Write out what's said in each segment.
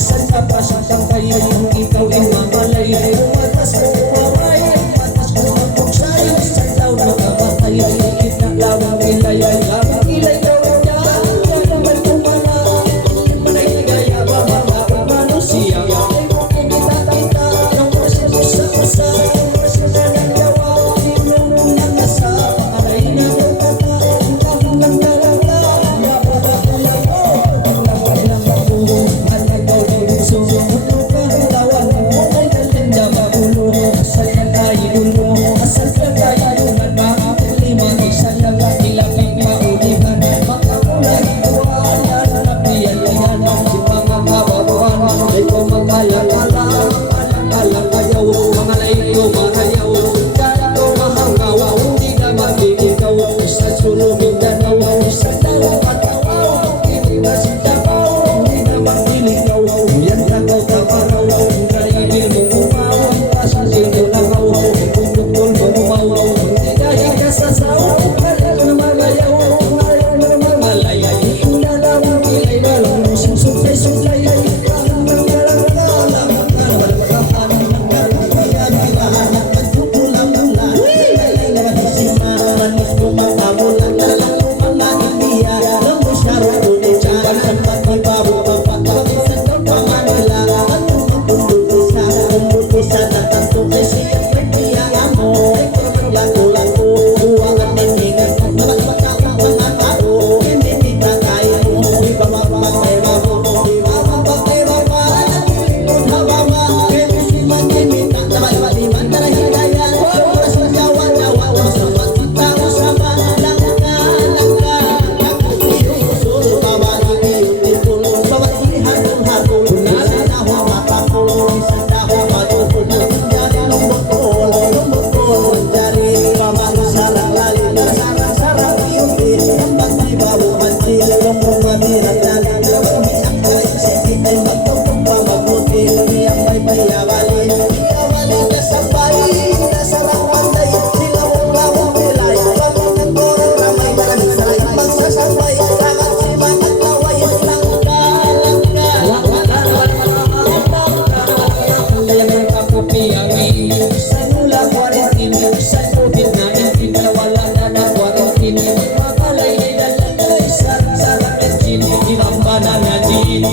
Saan ka pa sa tangkay kung ikaw ay mamalay? Umatas ko maway, umatas ko mapuksay. Saan daw nakamatay? Ikit na lamang ilay, lamang ilay daw yan. Yan naman kung mga manay gaya ba mga manusia. Ay mo kinita-kita ng prasya mo sa masa. Prasya na nagawa, tinunong ng nasa. Aray na yung kata, ang nagdalata. Napala ko lang o, ang laman lang ako. Anay daw din sumuto ka, tawan mo ay dalinda magulo. Asal ka tayo ulo, asal ka tayo ulan ba? Lima isa lang ilaping maulihan. Makakulay iwan, nanapiyan yan. Di mga kababuan, ay ko magkalalala. Alang ayaw, mga layo mahayaw. Kaya ko mahangaw, hindi ka magigikaw. Isa sulubin danaw, isa daw katawaw. Hindi masitapaw, hindi na magdilikaw. Yan ka daw kaparaw, driving mo umaw. Pasasin mo langaw, kung dukol mo umaw. Hindi dahil ka sasaw, ayaw na magayaw. Ayaw na mamalay, wala lang ang ilay na lang. Sumpay-sumpay, kahang nanggalang ka. Lamang ka na malapakahan, nanggalang ka yan. Kilahanap, nagtutulang-tulang. Ilay na matisima, manis mo makamulang. Dalang mo mga India, lang mo siya rukunin. Tiyaan sa pag-ibabo, pagpapakabisan daw pa Manila. Ang tundok-tundok-isa, tundok-isa na tanto kay siya. Pagpiyaan mo, ay lago-lago. Buwangan ng hingan, namatmakakang mga tao. Hindi kita kaya mo, di ba mapagpapayama mo? Di ba mapagpapayama? Nagpiling mo hawama. Pero si Magimita, naman-iman na nahigaya. Oras na jawa-jawa, oras na magkita-usama. Langka, nakapiyong usul, bawal-ibig-ibig. Bawal ihagong-hagong, isang daho mapakul, isang daho matupul. Jari lumbukul, lumbukul, jari pamanusalang lalim. Sarang-sarang iyong-iyong, ang pag-ibabu mancil, lumbuk madirang-dalang. Pag-iang kayo sa kitay, magtupong pa mabuti. Iyang bay-bay awali, iawali ka sa bayi, nasarang panday. Silawang-lawang bilay, pag-iang korang ramay, maraming salay, magsasabay. Tangan si Makat Laway, langka, Kaya ng kaputi ang iinom sa mula quarantine. Sa COVID-19 na wala na quarantine. Makalay ay lalagay sarang-sarang at gin. Inambana na gin,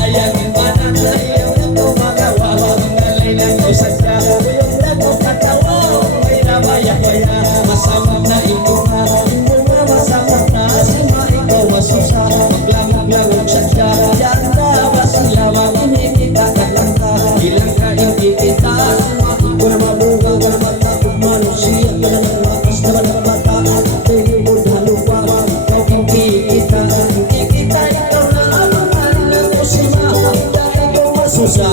ayang imbana na iyong ito magawa. Mangalay na ko sa siya, yung dato katawa. May namaya-maya, masamang na ito na. Kung na masamang na, sima ikaw masusa. Maglamag-lamag siya siya, yan na ba sila makinikita ka lang ka. Ilang ka hindi kita, sima ikaw na mabuga ka mata. Kung manusiya ka naman matas naman ang mata. Pwede mo halupa, ikaw hindi kita. Hindi kita ikaw na ang mga ko sima. Dahil ikaw masusa.